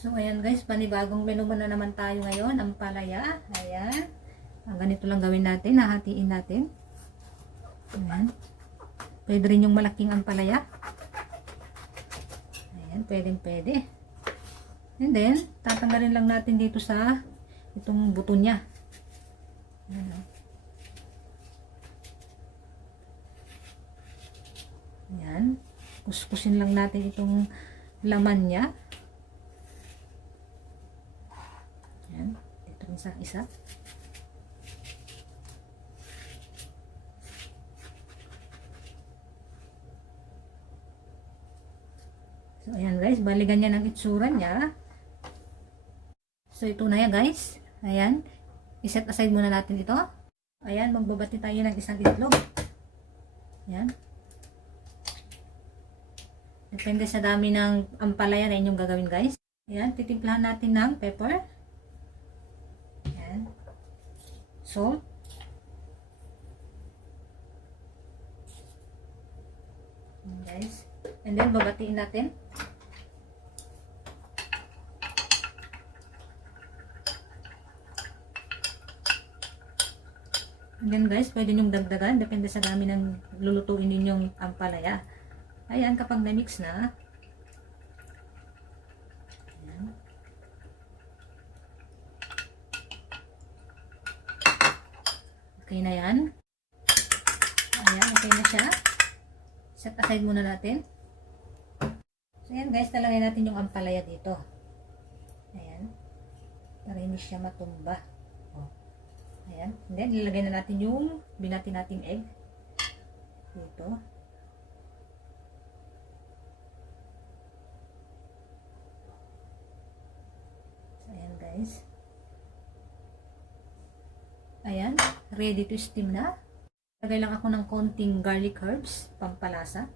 So, ayan guys, panibagong menu na naman tayo ngayon, ang palaya. Ayan. Ganito lang gawin natin, hahatiin natin. Ayan. Pwede rin yung malaking ampalaya. Ayan, pwede. And then, tatanggalin lang natin dito sa itong buto niya. Ayan. Ayan. Kuskusin lang natin itong laman niya. Ayan. Ito rin sa isa. So, ayan guys, bali ganyan ang itsura niya. So, ito na yan guys. Ayan. I-set aside muna natin ito. Ayan, magbabati tayo ng isang itlog. Ayan. Depende sa dami ng ampalaya na inyong gagawin guys. Ayan, titimplahan natin ng pepper. Ayan. Salt. Ayan guys. And then, babatiin natin. And then guys, pwede nyong dagdagan. Depende sa dami ng lulutuin ninyong ampalaya. Ayan, kapag na-mix na. Ayan. Okay na yan. Ayan, okay na siya. Set aside muna natin. So, ayan guys, talagay natin yung ampalaya dito. Ayan. Para hindi siya matumba. Ayan. And then, ilagay na natin yung binati nating egg. Dito. So, ayan guys. Ayan. Ready to steam na. Lagay lang ako ng konting garlic herbs, pampalasa.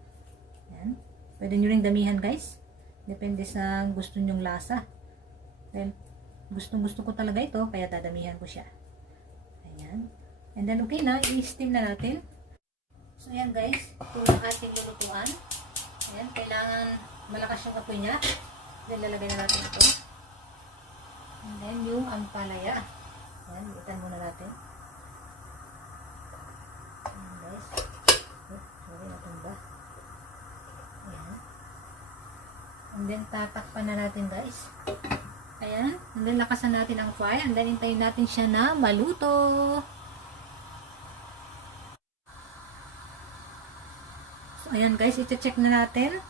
Ayan. Pwede nyo ring damihan guys. Depende sa gusto nyong lasa. Well, gustong-gusto ko talaga ito, kaya dadamihan ko siya. Ayan. And then okay na, i-steam na natin. So ayan guys, ito yung ating lulutuan. Ayan, kailangan malakas yung apoy niya. Then lalagay na natin ito. And then yung ampalaya. Ayan, itan muna natin. Ayan guys. Oh, sorry, natumba. Ayan. And then tatakpan na natin guys. Ayan. And then lakasan natin ang fire. And then hintayin natin siya na maluto. So ayan guys, i-check na natin.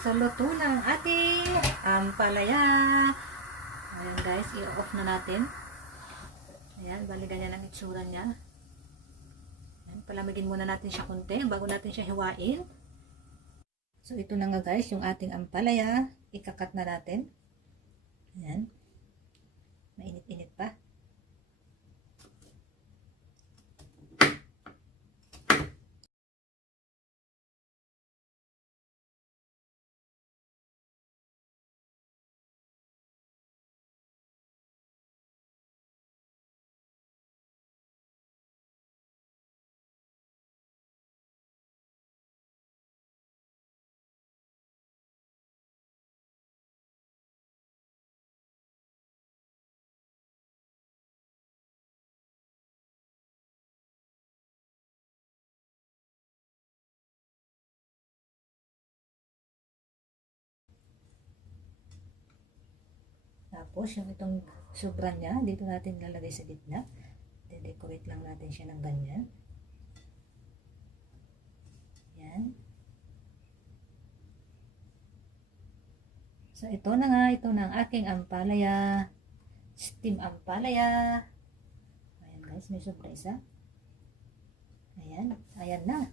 So luto na ang ating ampalaya. Ayan guys, i-off na natin. Ayan, bali ganyan ang itsura niya. Ayan, palamigin muna natin siya konti bago natin siya hiwain. So ito na nga guys, yung ating ampalaya. Ikakat na natin. Ayan. Mainit-init pa. Tapos, yung itong sobra niya, dito natin lalagay sa gitna. De-decorate lang natin siya ng ganyan. Yan. So, ito na nga. Ito na ang aking ampalaya. Steam ampalaya. Ayan guys, may sobra isa. Ayan. Ayan na.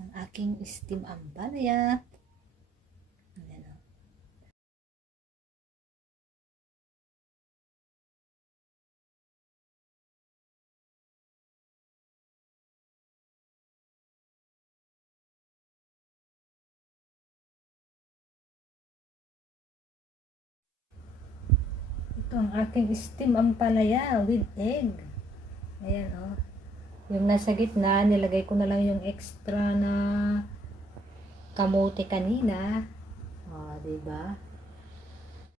Ang aking steam ampalaya. Ayan o. Ito ang aking steam ampalaya with egg. Ayan o. Yung nasa gitna, nilagay ko na lang yung extra na kamote kanina. Oh, diba?